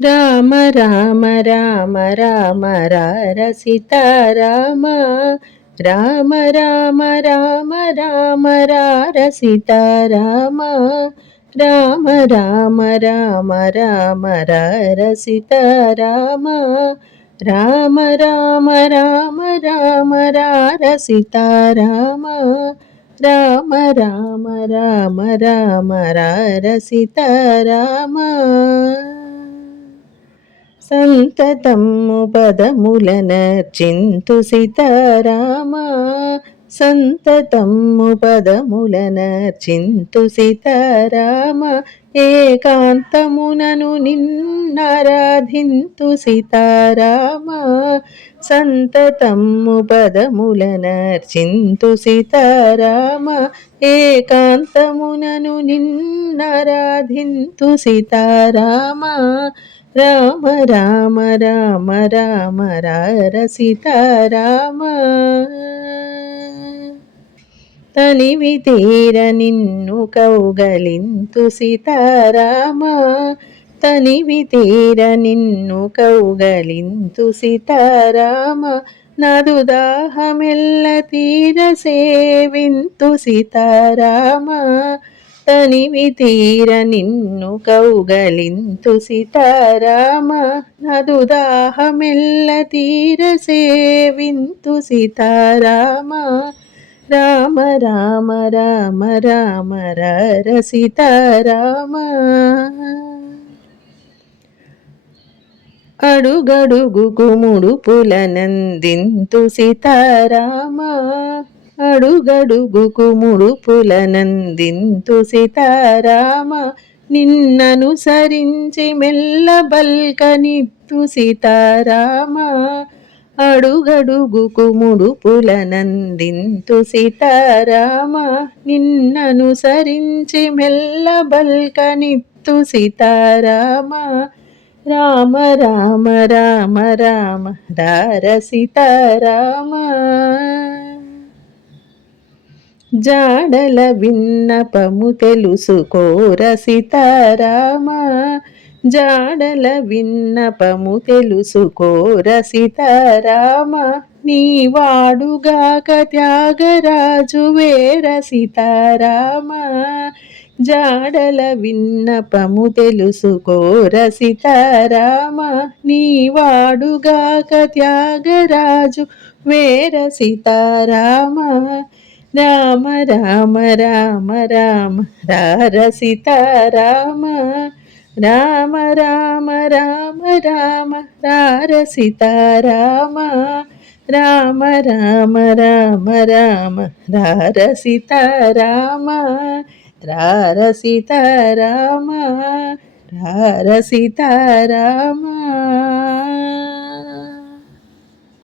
రామ రామ రామ రామ రార సీతారామ రామ రామ రామ రామ రార సీతారామ రామ రామ రామ రామ రార సీతారామ రామ రామ రామ రామ రార సీతారామ రామ రామ రామ రామ రార సీతారామ సంతతమ్ము పదములనర్చింతు సీతారామ సంతతమ్ము పదములనర్చింతు సీతారామ ఏకాంతమునను నిన్నారాధింతు సీతారామ సంతతమ్ము పదములనర్చింతు సీతారామ ఏకాంతమునను నిన్నారాధింతు సీతారామ రామ రామ రామ రామ రార సీతారామ తనివి తీర నిన్ను కౌగలింతు సీతారామ తనివి తీర నిన్ను కౌగలింతు సీతారామ నదు దాహమెల్ల తీర సేవింతు సీతారామ తనివి తీర నిన్ను కౌగలింతు సీతారామ నదు దాహమెల్ల తీర సేవింతు సీతారామ రామ రామ రామ రామ రార సీతారామ అడుగడుగుకు ముడుపులనందింతు సీతారామ అడుగడుగుకు ముడుపులనందింతు సీతారామ నిన్ననుసరించి మెల్ల బల్కనిత్తు సీతారామ అడుగడుగుకు ముడుపులనందింతు సీతారామ నిన్ననుసరించి మెల్ల బల్కనిత్తు సీతారామ రామ రామ రామ రామ రార సీతారామ జాడల విన్నపము తెలుసుకోర సీతారామ జాడల విన్నపము తెలుసుకోర సీతారామ నీవాడుగాక త్యాగరాజు వేర సీతారామ జాడల విన్నపము తెలుసుకోర సీతారామ నీవాడుగాక త్యాగరాజు వేర సీతారామ రామ రామ రామ రామ రార సీతారామ రామ రామ రామ రామ రార సీతారామ రామ రామ రామ రామ రార సీతారామ రార సీతారామ రార సీతారామ